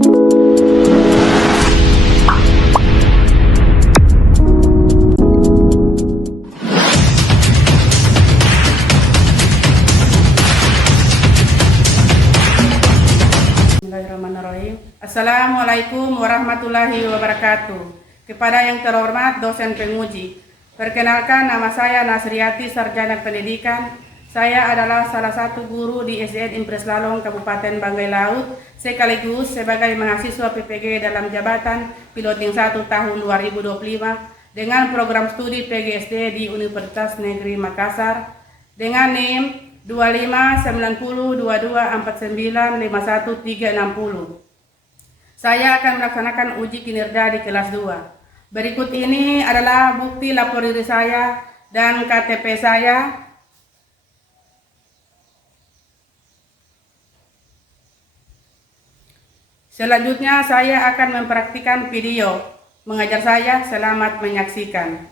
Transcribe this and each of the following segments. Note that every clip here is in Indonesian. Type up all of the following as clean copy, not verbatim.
Bismillahirrahmanirrahim. Assalamualaikum warahmatullahi wabarakatuh. Kepada yang terhormat dosen penguji, perkenalkan nama saya Nasriati, Sarjana Pendidikan. Saya adalah salah satu guru di SDN Impres Lalong Kabupaten Banggai Laut, sekaligus sebagai mahasiswa PPG dalam jabatan Piloting 1 tahun 2025 dengan program studi PGSD di Universitas Negeri Makassar dengan NIM 259022495130. Saya akan melaksanakan uji kinerja di kelas 2. Berikut ini adalah bukti lapor diri saya dan KTP saya. Selanjutnya saya akan mempraktikkan video mengajar saya. Selamat menyaksikan.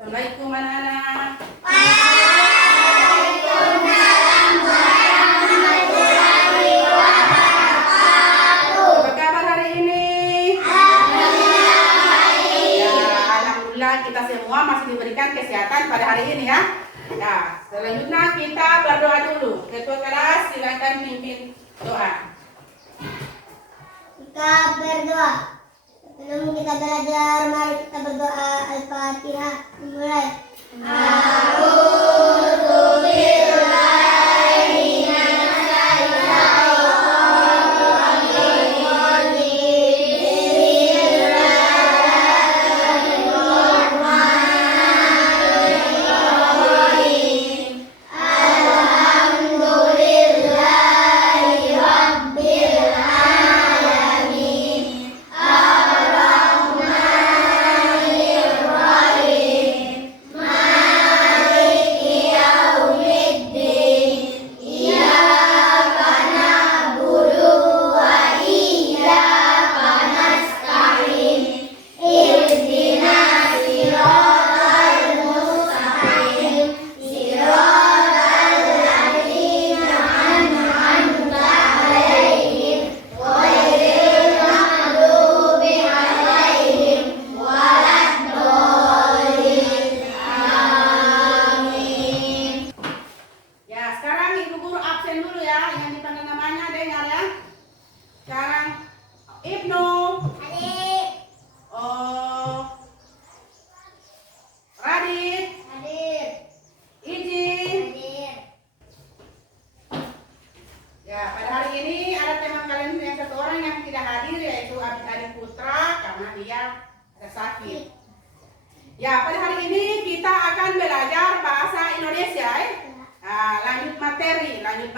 Assalamualaikum anak-anak. Waalaikumsalam warahmatullahi wabarakatuh. Apa kabar hari ini? Alhamdulillah baik. Ya, alhamdulillah kita semua masih diberikan kesehatan pada hari ini ya. Nah, selanjutnya kita berdoa dulu. Ketua kelas silakan pimpin doa. Kita berdoa. Sebelum kita belajar, mari kita berdoa. Al-Fatihah. Mulai. Ya, pada hari ini kita akan belajar bahasa Indonesia. Nah, lanjut materi dari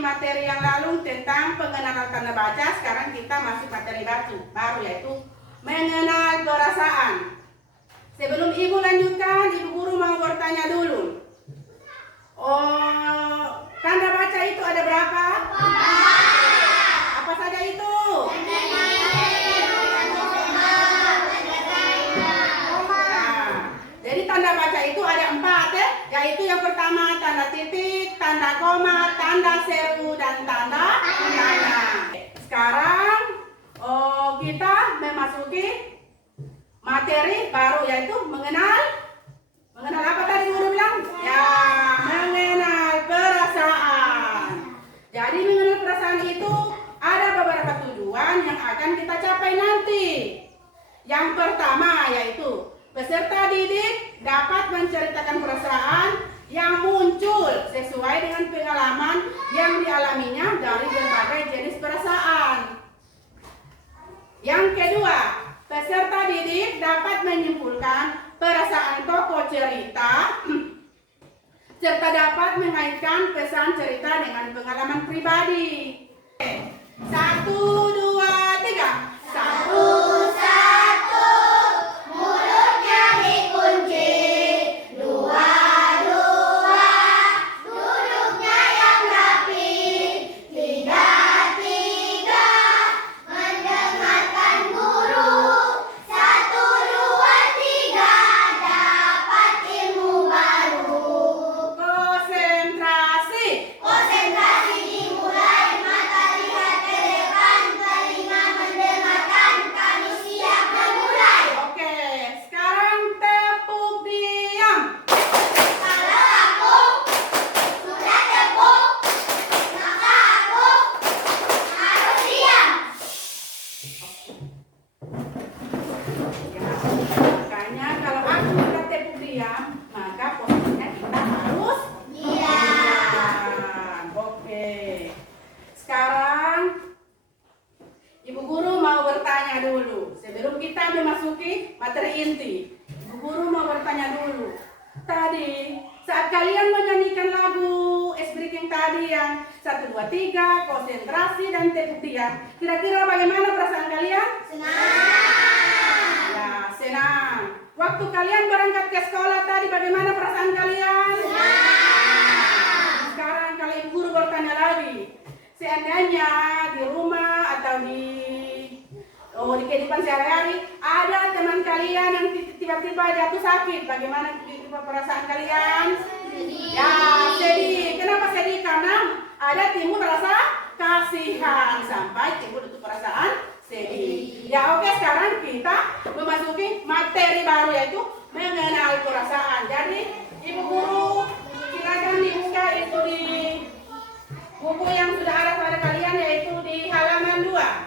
materi yang lalu tentang pengenalan tanda baca. Sekarang kita masuk materi baru yaitu mengenal perasaan. Sebelum Ibu lanjutkan, Ibu guru mau bertanya dulu. Tanda baca itu ada berapa? Apa saja itu? Jadi tanda baca itu ada 4 yaitu yang pertama tanda titik, tanda koma, tanda seru, dan tanda tanya. Sekarang kita memasuki materi baru yaitu mengenal apa tadi guru bilang? Ya, mengenal perasaan. Jadi mengenal perasaan itu ada beberapa tujuan yang akan kita capai nanti. Yang pertama yaitu peserta didik dapat menceritakan perasaan yang muncul sesuai dengan pengalaman yang dialaminya dari berbagai jenis perasaan. Yang kedua, peserta didik dapat menyimpulkan perasaan tokoh cerita serta dapat mengaitkan pesan cerita dengan pengalaman pribadi. 1, 2, 3. 1. Konsentrasi. materi inti. Guru mau bertanya dulu. Tadi saat kalian menyanyikan lagu Es Breaking tadi yang 1, 2, 3, konsentrasi dan tepuk tiang, kira-kira bagaimana perasaan kalian? Senang. Ya, senang. Waktu kalian berangkat ke sekolah tadi bagaimana perasaan kalian? Senang. Sekarang kalau ibu guru bertanya lagi, seandainya di rumah atau di kehidupan sehari-hari ada teman kalian yang tiba-tiba jatuh sakit, bagaimana perasaan kalian? Sedih. Ya, sedih. Kenapa sedih? Karena ada timbul rasa kasihan sampai timbul itu perasaan sedih. Ya, oke, sekarang kita memasuki materi baru yaitu mengenal perasaan. Jadi, ibu guru silakan dibuka itu di buku yang sudah ada pada kalian yaitu di halaman 2.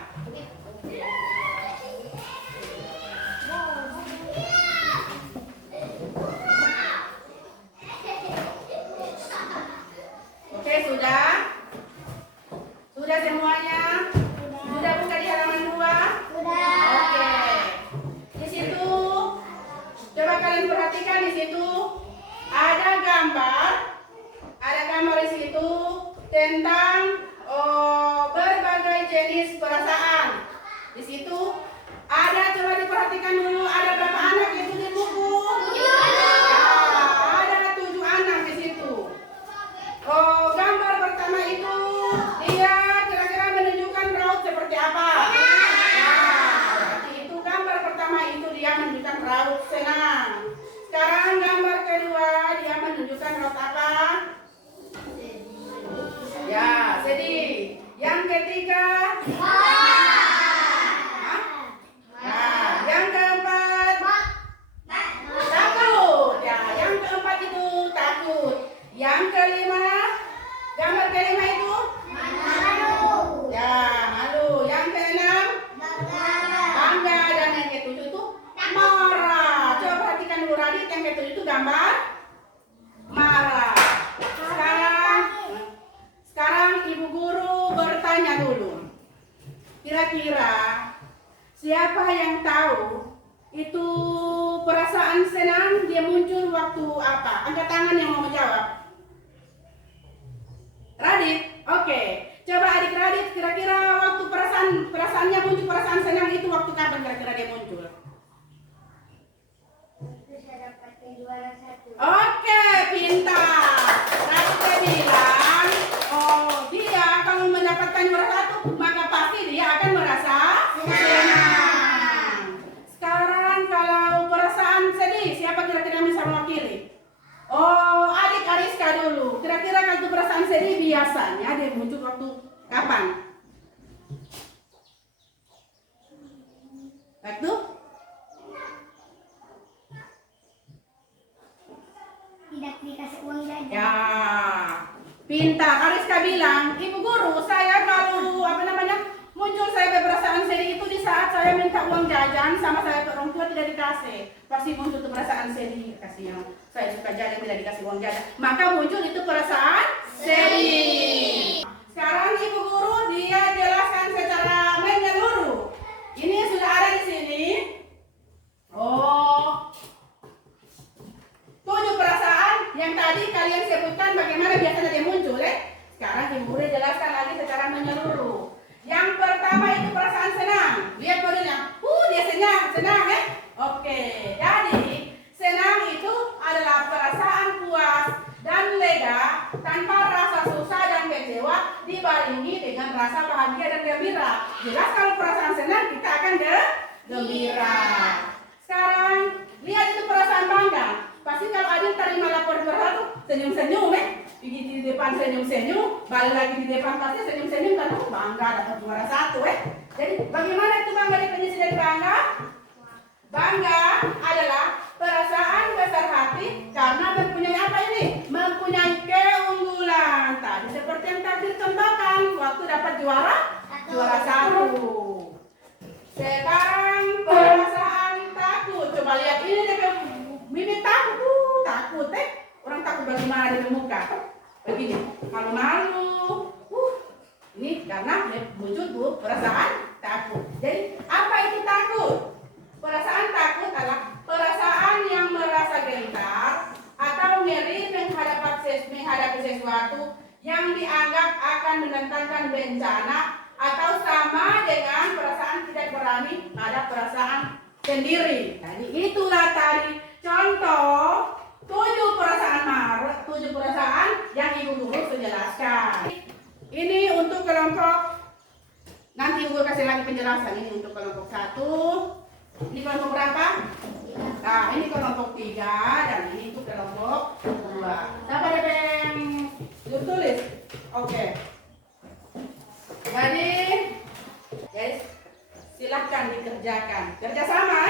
Oke, sudah? Sudah semuanya? Sudah buka di halaman 2? Sudah. Oke. Di situ coba kalian perhatikan di situ ada gambar. Ada gambar di situ tentang berbagai jenis perasaan. Di situ ada, coba diperhatikan dulu, ada berapa anak itu di buku? 7 anak. Ada 7 anak di situ. Gambar pertama itu dia kira-kira menunjukkan raut seperti apa? Berarti itu gambar pertama itu dia menunjukkan raut senang. Sekarang gambar kedua dia menunjukkan raut apa? Ya, sedih. Yang ketiga? Yang keempat? Takut. Ya, yang keempat itu takut. Yang kelima? Gambar kelima itu? Malu. Ya, malu. Yang keenam? Bangga. Dan yang ketujuh itu? Marah. Coba perhatikan dulu Radit, yang ketujuh itu gambar marah. Sekarang ibu guru bertanya dulu. Kira-kira siapa yang tahu itu perasaan senang dia muncul waktu apa? Angkat tangan yang mau menjawab. Radit, oke. Coba adik Radit, kira-kira waktu perasaannya muncul perasaan senang itu waktu kapan kira-kira dia muncul? Bisa dapat juara 1. Oke, pintar. Radit bilang, dia kalau mendapatkan juara 1 maka pasti dia akan merasa senang. Sekarang kalau perasaan sedih, siapa kira-kira bisa mewakili? Adik Ariska dulu. Kira-kira kalau perasaan sedih biasanya dia muncul waktu kapan? Waktu? Tidak dikasih uang jajan. Ya, pintar. Ariska bilang, ibu guru, saya kalau muncul saya perasaan sedih itu di saat saya minta uang jajan sama saya ke orang tua tidak dikasih. Pasti muncul itu perasaan sedih. Kasihan, saya suka jajan tidak dikasih uang jajan. Maka muncul itu perasaan sedih. Sekarang ibu guru dia jelaskan secara menyeluruh. Ini sudah ada di sini. 7 perasaan yang tadi kalian sebutkan bagaimana biasanya dia muncul, Sekarang ibu guru jelaskan lagi secara menyeluruh. Yang pertama itu perasaan senang. Lihat modelnya. Dia senang, Oke. Jadi senang itu adalah perasaan puas dan lega tanpa rasa susah dan kecewa dibarengi dengan rasa bahagia dan gembira. Jelas kalau perasaan senang kita akan gembira. Sekarang lihat itu perasaan bangga. Pasti kalau Adil terima lapor juara tuh senyum-senyum, Di depan senyum-senyum, balik lagi di depan pasti senyum-senyum kan bangga dapat juara 1, Jadi bagaimana itu bangga definisi dari bangga? Bangga adalah perasaan besar hati karena mempunyai apa ini? Mempunyai keunggulan. Tadi seperti yang tadi contohkan waktu dapat juara 1. Sekarang perasaan takut. Coba lihat ini deh, bibit takut, Orang takut bagaimana di muka? Begini, malu-malu. Ini karena muncul perasaan takut. Jadi apa itu takut? Perasaan takut adalah perasaan yang merasa gentar atau ngeri menghadapi sesuatu yang dianggap akan mendatangkan bencana, atau sama dengan perasaan tidak berani pada perasaan sendiri. Jadi itulah tadi contoh 7 perasaan yang Ibu Guru sudah jelaskan. Ini untuk kelompok, nanti Ibu kasih lagi penjelasan. Ini untuk kelompok 1. Ini kelompok berapa? Nah, ini kelompok 3 dan ini untuk kelompok 2. Siapa ada yang tulis? Oke. Jadi silahkan dikerjakan. Kerjasama.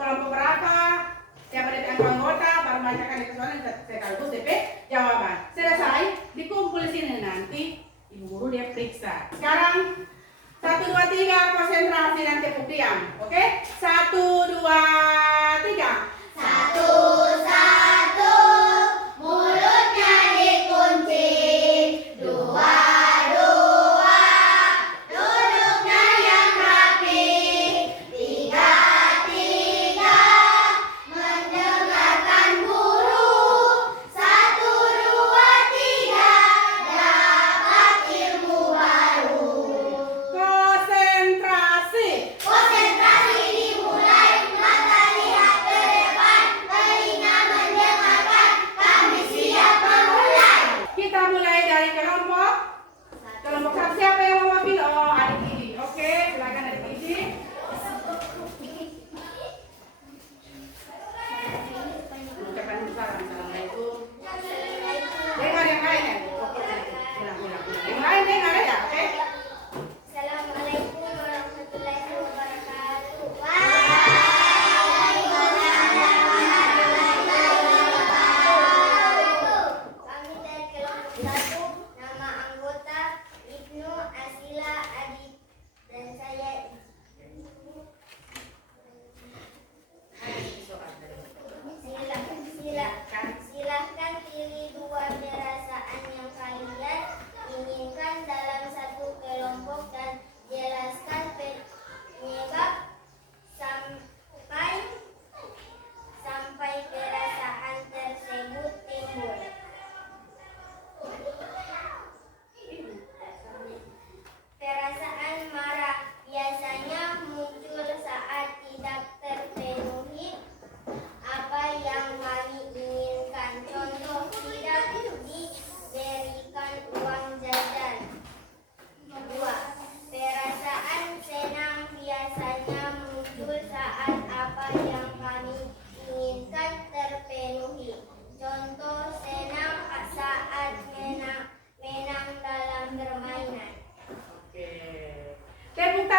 Kelompok berapa? Siapa dari anggota baru bacakan itu soalnya sekaligus DP jawaban. Selesai, dikumpul di sini nanti Ibu Guru dia periksa. Sekarang 1, 2, 3 konsentrasi dan tepuk diam. Oke? 1, 2, 3. 1, 1, mulutnya dikunci. 2, 2, duduknya yang rapi. 3, 3, mendengarkan guru. 1, 2, 3, dapat ilmu baru. Konsentrasi. Konsentrasi dimulai, mata lihat ke depan, telinga mendengarkan, kami siap memulai. Kita mulai dari kelompok 1. Siapa yang mewakili? Oh, adik Idi. Oke, silakan adik Idi. Ucapan salam. Assalamualaikum. Dengar yang lain ya. Ulang. Yang lain dengar ya, oke? Assalamualaikum warahmatullahi wabarakatuh. Kami dari kelompok 1, nama anggota Ibnu Asila Adib dan saya silahkan pilih 2 perasaan yang kalian inginkan dalam satu kelompok dan jelaskan penyebab sampai perasaan tersebut timbul. Perasaan marah biasanya muncul saat tidak terpenuhi apa yang kami inginkan. Contoh, tidak diberikan uang jajan. 2. Perasaan senang biasanya muncul saat apa yang kami inginkan terpenuhi. Contoh, senang saat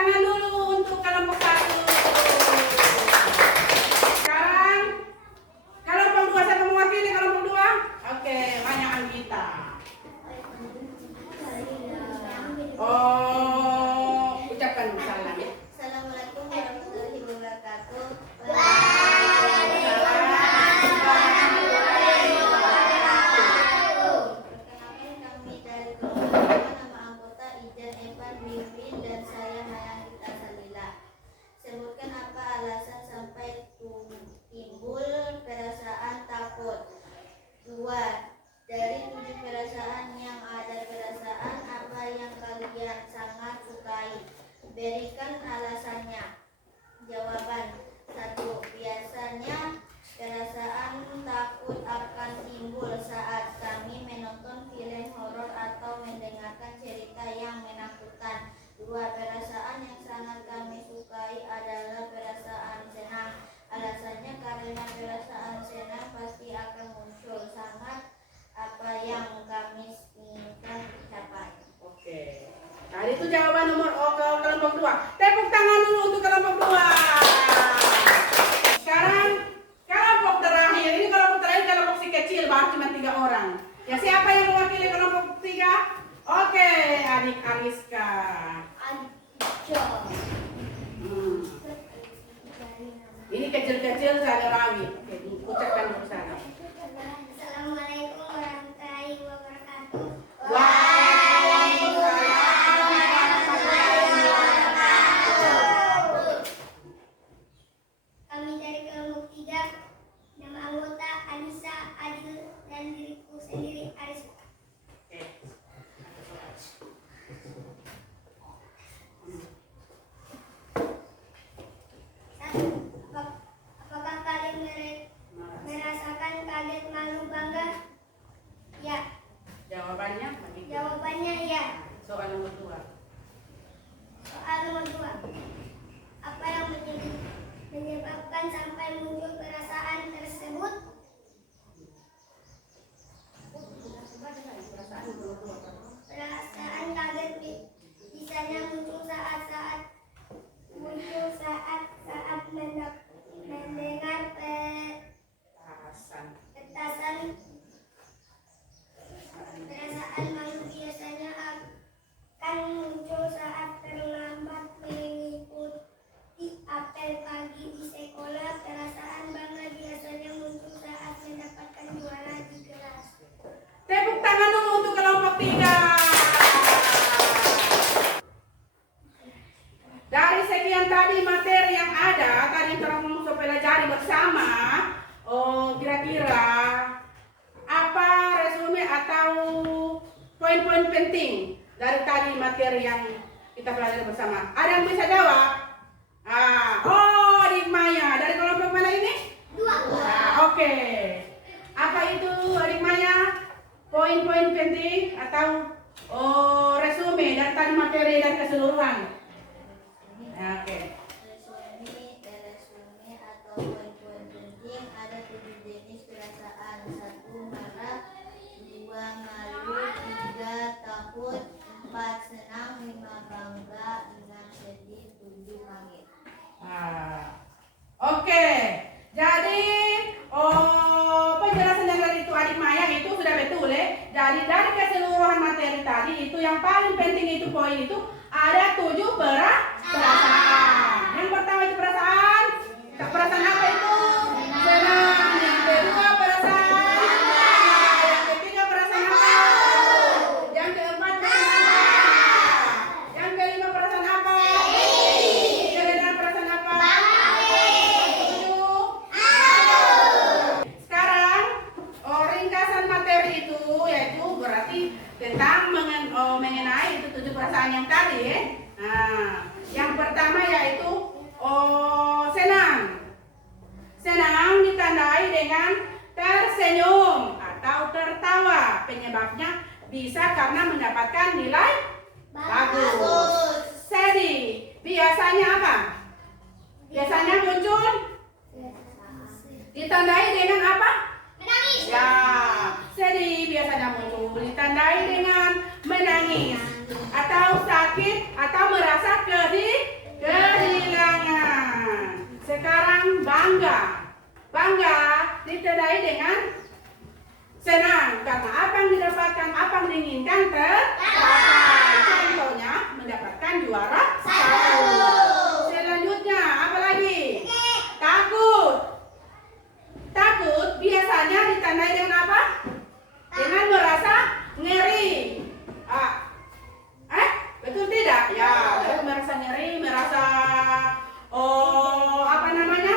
tangan dulu untuk kelompok 1. Sekarang kelompok 2 siapa mewakili kelompok 2? Oke, banyak Anggita. Oh, ucapkan salam ya. Assalamualaikum warahmatullahi wabarakatuh. Perkenalkan kami dari kelompok 2, nama anggota Ijan Evan Wiwin dan saya Mayangita Salila. Sebutkan apa alasan sampai timbul perasaan takut. 2. Dari 7 perasaan yang ada, perasaan apa yang kalian sangat sukai? Berikan alasannya. Jawaban. 1. Biasanya perasaan takut akan timbul saat kami menonton film horor atau mendengarkan cerita yang menakutkan. 2. Perasaan yang sangat kami sukai adalah perasaan senang. Alasannya karena perasaan senang pasti akan muncul sangat apa yang kami inginkan capai. Oke. Nah, itu jawaban nomor O ke kelompok 2. Tepuk tangan dulu untuk kelompok 2. Sekarang kelompok terakhir. Ini kelompok terakhir kelompok si kecil, baru cuma 3 orang. Ya, siapa yang mewakili kelompok 3? Oke, adik Ariska. Ini kecil-kecil saya rawi. Oke, ucapkan dulu salam. Assalamualaikum warahmatullahi wabarakatuh. Kami dari kelompok 3, nama anggota Anissa, Adil, dan diriku sendiri Ariska. Oke. Apakah kalian merasakan kaget, malu, bangga? Ya. Jawabannya begitu. Jawabannya ya. Soal nomor 2. Soal nomor 2. Apa yang menyebabkan sampai muncul perasaan tersebut? Perasaan kaget bisanya muncul saat mendengar petasan. Perasaan malu biasanya akan muncul saat terlambat mengikuti apel pagi di sekolah. Perasaan bangga biasanya muncul saat mendapatkan juara di kelas. Tepuk tangan dulu untuk kelompok 3. Dari sekian tadi materi yang ada, tadi kita pelajari bersama, kira-kira apa resume atau poin-poin penting dari tadi materi yang kita pelajari bersama? Ada yang bisa jawab? Adik Maya, dari kelompok mana ini? 2. Oke. Apa itu adik Maya? Poin-poin penting atau resume dari tadi materi dan keseluruhan? Oke. Resume atau poin-poin penting ada 7 jenis perasaan. 1. Marah, 2. Malu, 3. Takut, 4. Senang, 5. Bangga, 6. Sedih, 7. Kaget. Oke. Jadi penjelasan yang tadi itu adik Maya itu sudah betul ya. Jadi dari keseluruhan materi tadi itu yang paling penting itu poin itu ada 7 perasaan. Yang pertama itu perasaan. Perasaan apa itu? Senang. Yang kedua perasaan. Yang ketiga perasaan apa? Yang keempat perasaan apa? Yang kelima perasaan apa? Yang keenam perasaan apa? Sekarang ringkasan materi itu yaitu berarti tentang mengenai itu 7 perasaan yang tadi ya. Nah, yang pertama yaitu senang. Senang ditandai dengan tersenyum atau tertawa. Penyebabnya bisa karena mendapatkan nilai bagus. Sedih biasanya apa? Biasanya muncul ditandai dengan apa? Menangis. Ya, sedih biasanya muncul ditandai dengan menangis atau sakit atau merasa sekarang bangga. Bangga ditandai dengan senang karena apa yang didapatkan, apa yang diinginkan tercapai. Contohnya mendapatkan juara 1. Selanjutnya apa lagi? Takut. Takut biasanya ditandai dengan apa? Dengan merasa ngeri. Betul tidak? Ya, merasa ngeri, merasa apa namanya?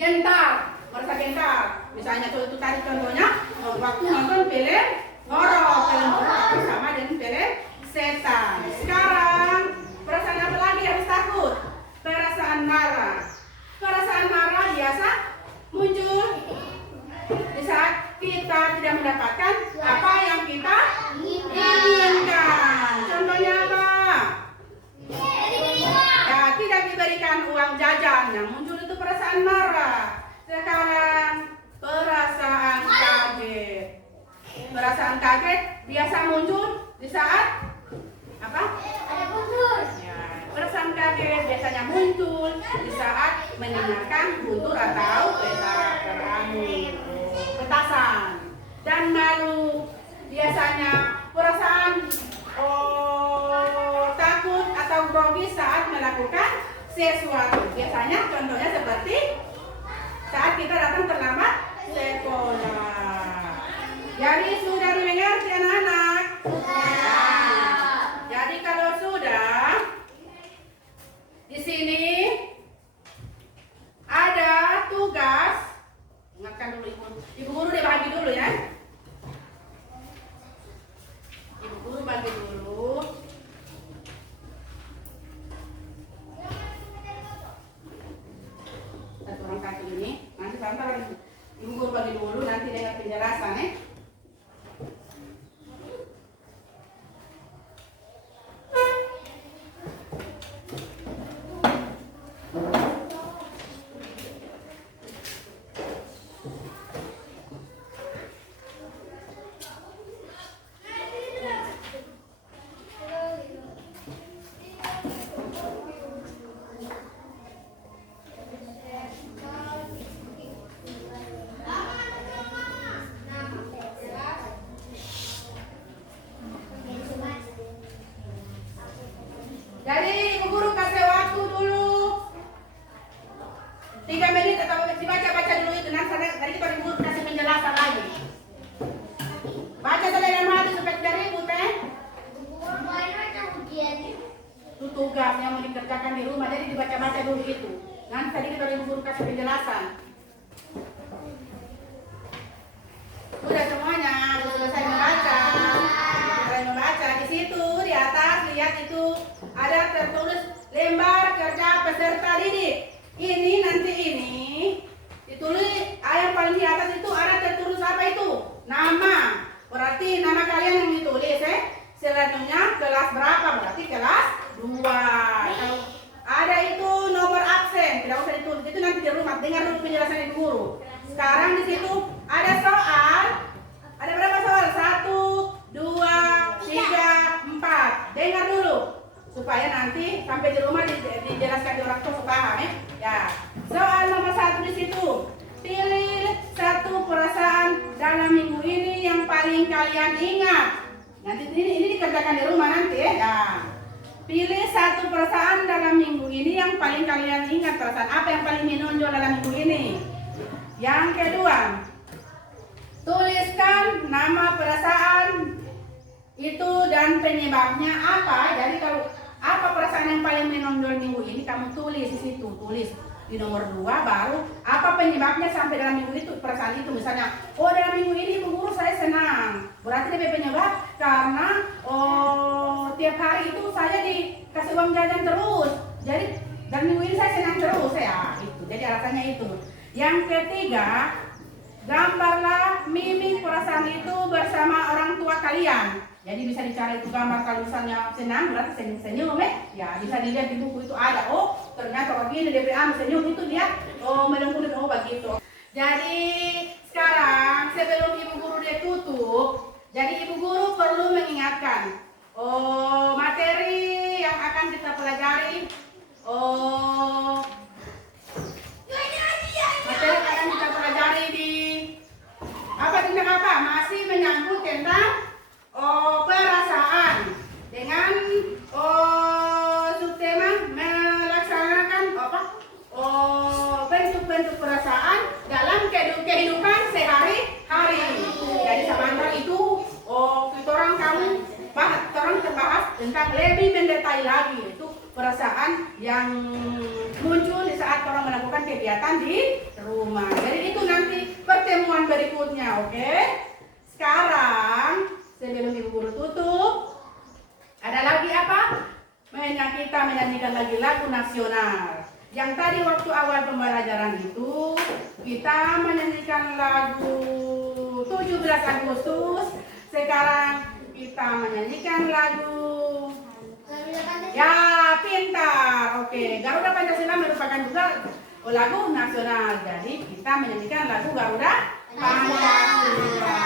Gentar, merasa gentar. Misalnya itu tadi contohnya waktu nonton film horor, sama dengan film setan. Sekarang perasaan apa lagi harus takut? Perasaan marah. Perasaan marah biasa muncul di saat kita tidak mendapatkan apa yang kita inginkan. Contohnya apa? Ya, tidak diberikan uang jajan, yang muncul itu perasaan marah. Sekarang perasaan kaget. Perasaan kaget biasa muncul di saat apa? Ya, perasaan kaget biasanya muncul di saat mendengarkan guntur atau petasan. Dan malu biasanya perasaan takut atau grogi saat melakukan sesuatu. Biasanya contohnya seperti saat kita datang terlambat sekolah. Jadi sudah mengerti anak-anak? Jadi kalau sudah, di sini ada tugas. Ingatkan dulu ibu guru dibagi dulu ya. Ibu guru bagi dulu. Satu orang kaki ini. Nanti sebentar ibu guru bagi dulu. Nanti dengar penjelasan ya. Jadi ibu guru kasih waktu dulu 3 menit atau dibaca-baca dulu itu. Nanti baru ibu guru kasih penjelasan lagi. Baca dalam hati supaya tidak ribut Itu tugas yang mau dikerjakan di rumah, jadi dibaca-baca dulu itu. Nanti tadi baru ibu guru kasih penjelasan. Udah semuanya, udah selesai membaca. Selesai membaca di situ di atas lihat itu ada tertulis lembar kerja peserta didik. Ini nanti ini ditulis yang paling di atas itu ada tertulis apa itu? Nama. Berarti nama kalian yang ditulis Selanjutnya kelas berapa? Berarti kelas 2. Kalau ada itu nomor absen, tidak usah ditulis. Itu nanti di rumah dengar dulu penjelasan ibu guru. Sekarang di situ ada soal. Ada berapa soal? 1, 2, 3, 4. Dengar dulu supaya nanti sampai di rumah dijelaskan di orang tua supaya paham ya. Soal nomor 1 di situ. Pilih satu perasaan dalam minggu ini yang paling kalian ingat. Nanti ini dikerjakan di rumah nanti ya. Pilih satu perasaan dalam minggu ini yang paling kalian ingat. Perasaan apa yang paling menonjol dalam minggu ini? Yang kedua, tuliskan nama perasaan itu dan penyebabnya apa. Jadi kalau apa perasaan yang paling menonjol minggu ini, kamu tulis di situ. Tulis di nomor 2, baru apa penyebabnya sampai dalam minggu itu perasaan itu. Misalnya, dalam minggu ini ibu guru saya senang. Berarti dia penyebab karena tiap hari itu saya dikasih uang jajan terus. Jadi dan minggu ini saya senang terus ya. Itu. Jadi alasannya itu. Yang ketiga, gambarlah mimik perasaan itu bersama orang tua kalian. Jadi bisa dicari itu gambar kalau misalnya senang berarti senyum ya bisa dilihat di buku itu ada. Ternyata begini DPA senyum itu dia melengkung begitu. Jadi sekarang sebelum ibu guru dia tutup, jadi ibu guru perlu mengingatkan materi yang akan kita pelajari tentang perasaan dengan subtema melaksanakan bentuk-bentuk perasaan dalam kehidupan sehari-hari. Jadi sebentar itu kita orang terbahas tentang lebih mendetail lagi itu perasaan yang muncul di saat orang melakukan kegiatan di rumah. Jadi itu nanti pertemuan berikutnya, oke? Sekarang sebelum ibu guru tutup, ada lagi apa? Kita menyanyikan lagi lagu nasional. Yang tadi waktu awal pembelajaran itu kita menyanyikan lagu 17 Agustus. Sekarang kita menyanyikan lagu ya pintar. Oke, Garuda Pancasila merupakan juga lagu nasional. Jadi kita menyanyikan lagu Garuda Pancasila.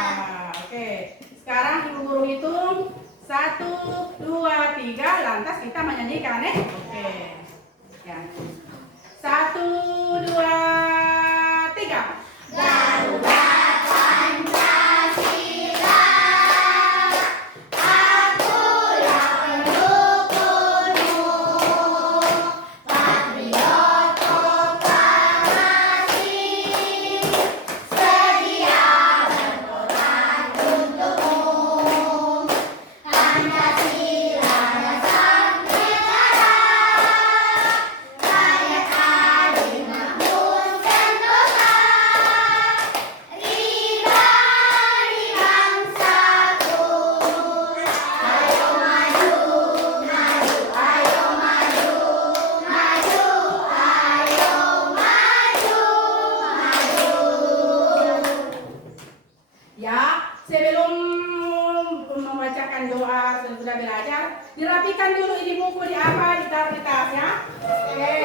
Oke, sekarang ibu guru hitung 1, 2, 3, lantas kita menyanyikan Oke. Ya. 1, 2, 3. Garuda Pancasila, akulah pendukungmu, patriot proklamasi, sedia berperang untukmu. Pancasila dasar negara, rakyat adil makmur sentosa, ridhani bangsaku. Ayo maju, maju, ayo maju, maju, ayo maju, maju. Ya, sebelum membacakan doa sudah belajar, dirapikan dulu ini buku di apa, ditaruh di tas ya. Oke.